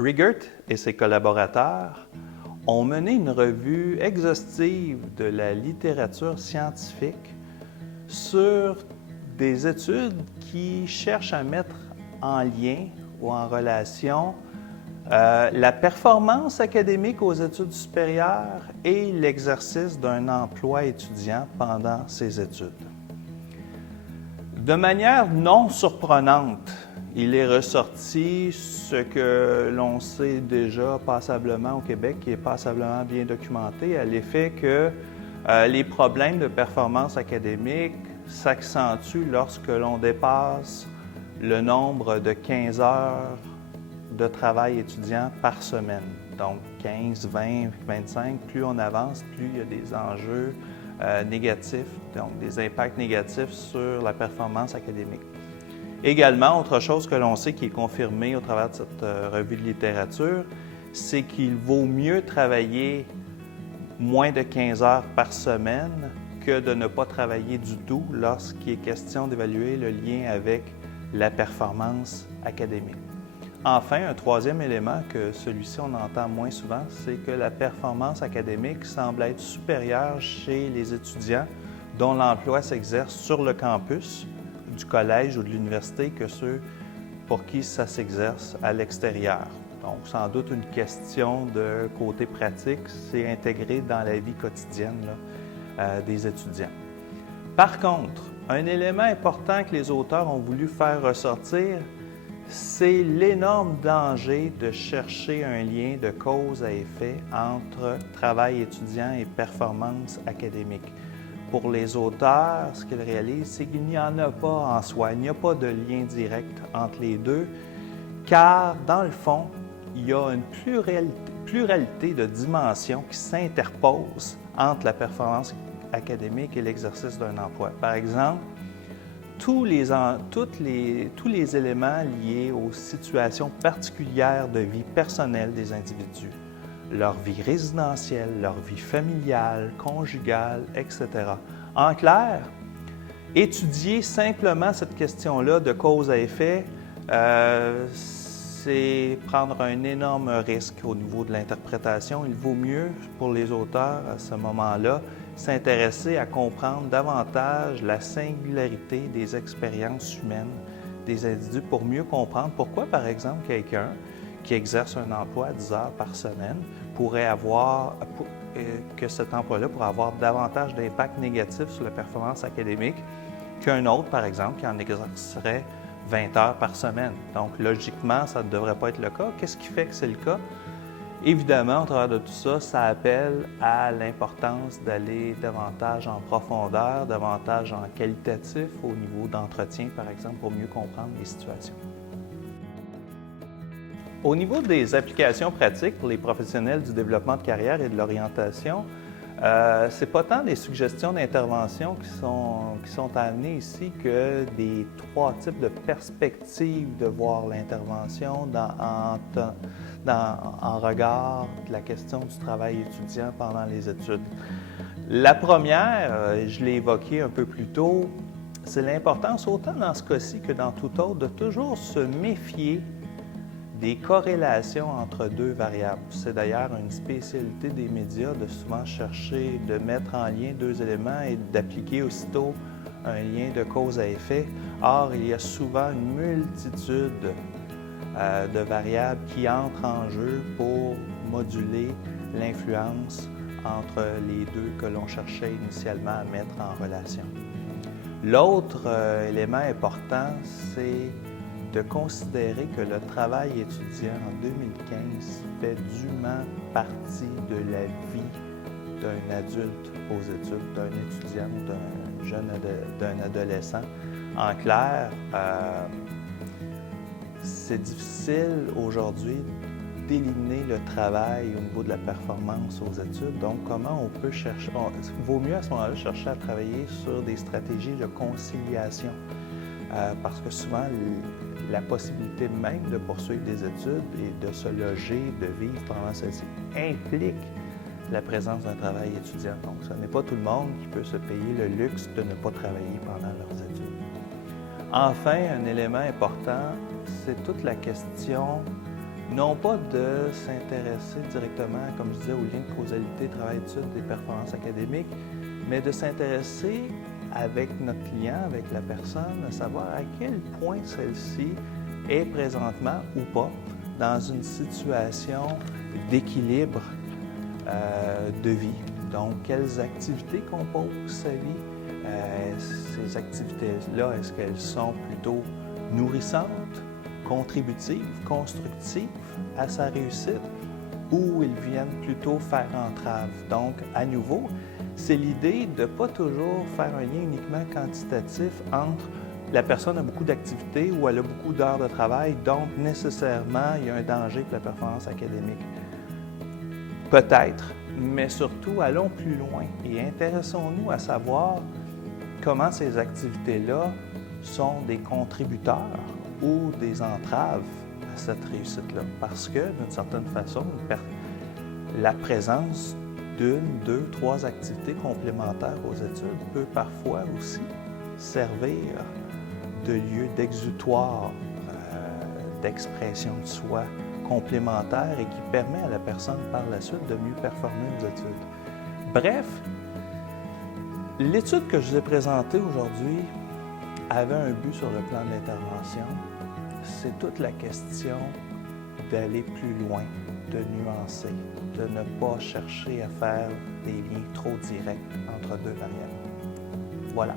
Riegert et ses collaborateurs ont mené une revue exhaustive de la littérature scientifique sur des études qui cherchent à mettre en lien ou en relation la performance académique aux études supérieures et l'exercice d'un emploi étudiant pendant ces études. De manière non surprenante, il est ressorti ce que l'on sait déjà passablement au Québec, qui est passablement bien documenté, à l'effet que les problèmes de performance académique s'accentuent lorsque l'on dépasse le nombre de 15 heures de travail étudiant par semaine. Donc 15, 20, 25, plus on avance, plus il y a des enjeux négatifs, donc des impacts négatifs sur la performance académique. Également, autre chose que l'on sait qui est confirmée au travers de cette revue de littérature, c'est qu'il vaut mieux travailler moins de 15 heures par semaine que de ne pas travailler du tout lorsqu'il est question d'évaluer le lien avec la performance académique. Enfin, un troisième élément que celui-ci on entend moins souvent, c'est que la performance académique semble être supérieure chez les étudiants dont l'emploi s'exerce sur le campus du collège ou de l'université que ceux pour qui ça s'exerce à l'extérieur. Donc, sans doute une question de côté pratique, c'est intégré dans la vie quotidienne des étudiants. Par contre, un élément important que les auteurs ont voulu faire ressortir, c'est l'énorme danger de chercher un lien de cause à effet entre travail étudiant et performance académique. Pour les auteurs, ce qu'ils réalisent, c'est qu'il n'y en a pas en soi, il n'y a pas de lien direct entre les deux, car dans le fond, il y a une pluralité de dimensions qui s'interposent entre la performance académique et l'exercice d'un emploi. Par exemple, tous les éléments liés aux situations particulières de vie personnelle des individus, leur vie résidentielle, leur vie familiale, conjugale, etc. En clair, étudier simplement cette question-là de cause à effet, c'est prendre un énorme risque au niveau de l'interprétation. Il vaut mieux pour les auteurs à ce moment-là s'intéresser à comprendre davantage la singularité des expériences humaines des individus pour mieux comprendre pourquoi, par exemple, quelqu'un qui exerce un emploi à 10 heures par semaine que cet emploi-là pourrait avoir davantage d'impact négatif sur la performance académique qu'un autre, par exemple, qui en exercerait 20 heures par semaine. Donc, logiquement, ça ne devrait pas être le cas. Qu'est-ce qui fait que c'est le cas? Évidemment, au travers de tout ça, ça appelle à l'importance d'aller davantage en profondeur, davantage en qualitatif au niveau d'entretien, par exemple, pour mieux comprendre les situations. Au niveau des applications pratiques pour les professionnels du développement de carrière et de l'orientation, ce n'est pas tant des suggestions d'intervention qui sont amenées ici que des trois types de perspectives de voir l'intervention en regard de la question du travail étudiant pendant les études. La première, je l'ai évoqué un peu plus tôt, c'est l'importance, autant dans ce cas-ci que dans tout autre, de toujours se méfier des corrélations entre deux variables. C'est d'ailleurs une spécialité des médias de souvent chercher de mettre en lien deux éléments et d'appliquer aussitôt un lien de cause à effet. Or, il y a souvent une multitude de variables qui entrent en jeu pour moduler l'influence entre les deux que l'on cherchait initialement à mettre en relation. L'autre élément important, c'est de considérer que le travail étudiant en 2015 fait dûment partie de la vie d'un adulte aux études, d'un étudiant ou d'un adolescent. En clair, c'est difficile aujourd'hui d'éliminer le travail au niveau de la performance aux études. Donc, comment on peut chercher... Il vaut mieux à ce moment-là chercher à travailler sur des stratégies de conciliation. Parce que souvent, la possibilité même de poursuivre des études et de se loger, de vivre pendant celle-ci implique la présence d'un travail étudiant. Donc, ce n'est pas tout le monde qui peut se payer le luxe de ne pas travailler pendant leurs études. Enfin, un élément important, c'est toute la question Non pas de s'intéresser directement, comme je disais, aux liens de causalité, travail-études des performances académiques, mais de s'intéresser avec notre client, avec la personne, à savoir à quel point celle-ci est présentement ou pas dans une situation d'équilibre de vie. Donc, quelles activités composent sa vie? Ces activités-là, est-ce qu'elles sont plutôt nourrissantes, contributives, constructives à sa réussite, ou ils viennent plutôt faire entrave? Donc, à nouveau, c'est l'idée de ne pas toujours faire un lien uniquement quantitatif entre la personne a beaucoup d'activités ou elle a beaucoup d'heures de travail, donc nécessairement, il y a un danger pour la performance académique. Peut-être, mais surtout, allons plus loin et intéressons-nous à savoir comment ces activités-là sont des contributeurs ou des entraves à cette réussite-là. Parce que, d'une certaine façon, la présence d'une, deux, trois activités complémentaires aux études peut parfois aussi servir de lieu d'exutoire, d'expression de soi complémentaire et qui permet à la personne par la suite de mieux performer aux études. Bref, l'étude que je vous ai présentée aujourd'hui avait un but sur le plan de l'intervention. C'est toute la question d'aller plus loin, de nuancer, de ne pas chercher à faire des liens trop directs entre deux variables. Voilà.